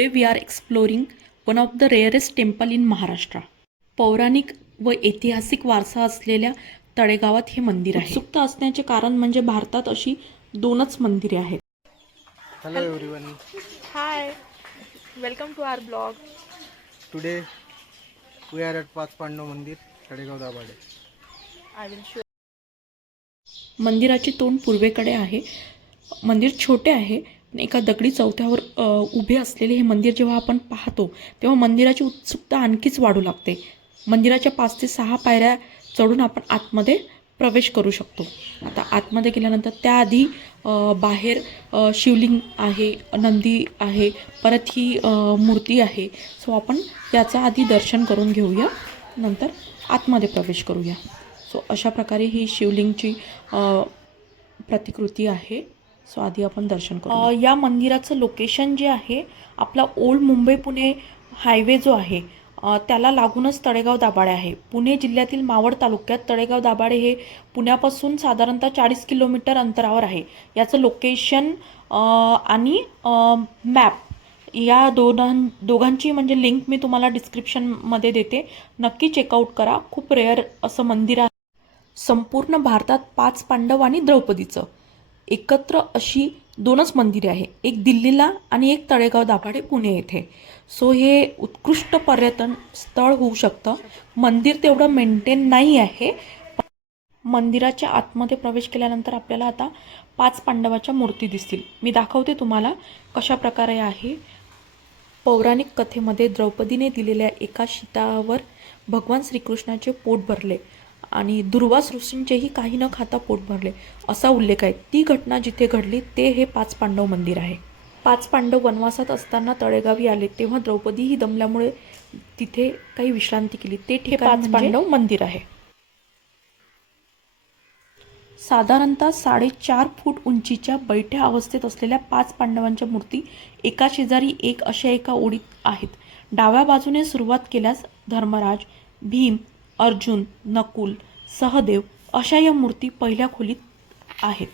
Today we are exploring one of the rarest temple in Maharashtra पौराणिक व ऐतिहासिक वारसा असलेल्या तळेगावात हे मंदिर आहे उत्सुकता असण्याचे कारण म्हणजे भारतात अशी दोनच मंदिरे आहेत Hello everyone. Hi, welcome to our blog. Today we are at Path Pandav Mandir, Tadegav Dabade. I will show. मंदिराचे तोंड पूर्वेकडे आहे मंदिर छोटे आहे एका दगडी चौथ्यावर उभे असलेले हे मंदिर जेव्हा आपण पाहतो तेव्हा मंदिराची उत्सुकता आणखीच वाढू लागते. मंदिराच्या पाच ते सहा पायऱ्या चढून आपण आतमध्ये प्रवेश करू शकतो. आता आतमध्ये गेल्यानंतर त्याआधी बाहेर शिवलिंग आहे नंदी आहे परत ही मूर्ती आहे. सो आपण याचा आधी दर्शन करून घेऊया. नंतर आतमध्ये प्रवेश करूया. सो अशा प्रकारे ही शिवलिंगची प्रतिकृती आहे. सो आधी आपण दर्शन करू या मंदिराचं लोकेशन जे आहे आपला ओल्ड मुंबई पुणे हायवे जो आहे त्याला लागूनच तळेगाव दाभाडे आहे. पुणे जिल्ह्यातील मावळ तालुक्यात तळेगाव दाभाडे हे पुण्यापासून साधारणतः चाळीस किलोमीटर अंतरावर आहे. याचं लोकेशन आणि मॅप या दोघां दोघांची म्हणजे लिंक मी तुम्हाला डिस्क्रिप्शनमध्ये देते. नक्की चेकआउट करा. खूप रेअर असं मंदिर आहे. संपूर्ण भारतात पाच पांडव आणि द्रौपदीचं. एकत्र अशी दोनच मंदिरे आहे. एक दिल्लीला आणि एक तळेगाव दाभाडे पुणे येथे. सो हे उत्कृष्ट पर्यटन स्थळ होऊ शकतं. मंदिर तेवढं मेंटेन नाही आहे. मंदिराच्या आतमध्ये प्रवेश केल्यानंतर आपल्याला आता पाच पांडवाच्या मूर्ती दिसतील. मी दाखवते तुम्हाला कशा प्रकारे आहे. पौराणिक कथेमध्ये द्रौपदीने दिलेल्या एका शीतावर भगवान श्रीकृष्णाचे पोट भरले. आणि दुर्वास ऋषींचेही काही न खाता पोट भरले. असा उल्लेख आहे. ती घटना जिथे घडली ते हे पाच पांडव मंदिर आहे. पाच पांडव वनवासात असताना तळेगावी आले तेव्हा द्रौपदीही दमल्यामुळे तिथे काही विश्रांती केली. ते ठिकाण पाच पांडव मंदिर आहे. साधारणतः साडेचार फूट उंचीच्या बैठ्या अवस्थेत असलेल्या पाच पांडवांच्या मूर्ती एका शेजारी एक अशा एका ओळीत आहेत. डाव्या बाजूने सुरुवात केल्यास धर्मराज भीम अर्जुन नकुल सहदेव अशा या मूर्ती पहिल्या खोलीत आहेत.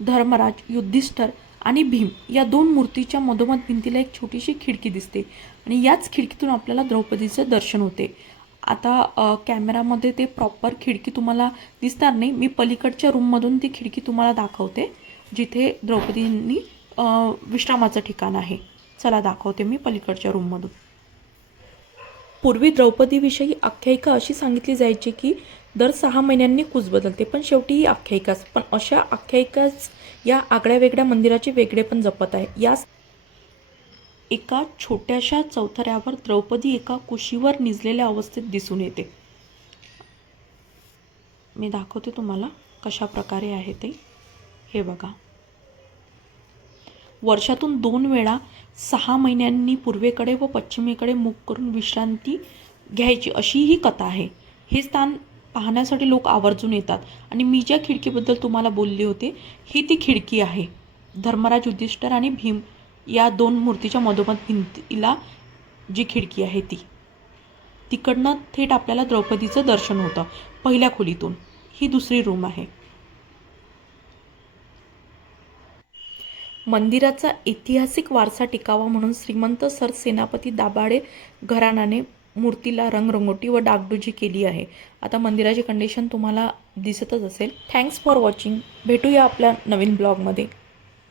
धर्मराज युधिष्ठर आणि भीम या दोन मूर्तीच्या मधोमध भिंतीला एक छोटीशी खिडकी दिसते आणि याच खिडकीतून आपल्याला द्रौपदीचं दर्शन होते. आता कॅमेरामध्ये ते प्रॉपर खिडकी तुम्हाला दिसणार नाही. मी पलीकडच्या रूममधून ती खिडकी तुम्हाला दाखवते जिथे द्रौपदींनी विश्रामाचं ठिकाण आहे. चला दाखवते मी पलीकडच्या रूममधून. पूर्वी द्रौपदीविषयी आख्यायिका अशी सांगितली जायची की दर सहा महिन्यांनी कूच बदलते पण शेवटी ही आख्यायिकाच. पण अशा आख्यायिकाच या आगळ्या वेगळ्या मंदिराचे वेगळे पण जपत आहे. यास एका छोट्याशा चौथऱ्यावर द्रौपदी एका कुशीवर निजलेल्या अवस्थेत दिसून येते. मी दाखवते तुम्हाला कशा प्रकारे आहे ते. हे बघा. वर्षातून दोन वेळा सहा महिन्यांनी पूर्वेकडे व पश्चिमेकडे मुख करून विश्रांती घ्यायची अशी ही कथा आहे. हे स्थान पाहण्यासाठी लोक आवर्जून येतात. आणि मी ज्या खिडकीबद्दल तुम्हाला बोलले होते ही ती खिडकी आहे. धर्मराज युधिष्ठर आणि भीम या दोन मूर्तीच्या मधोमध भिंतीला जी खिडकी आहे ती. तिकडनं थेट आपल्याला द्रौपदीचं दर्शन होतं पहिल्या खोलीतून. ही दुसरी रूम आहे. मंदिराचा ऐतिहासिक वारसा टिकावा म्हणून श्रीमंत सर सेनापती दाभाडे घराण्याने मूर्तीला रंगरंगोटी व डागडुजी केली आहे. आता मंदिराची कंडिशन तुम्हाला दिसतच असेल. थँक्स फॉर वॉचिंग भेटूया आपल्या नवीन ब्लॉगमध्ये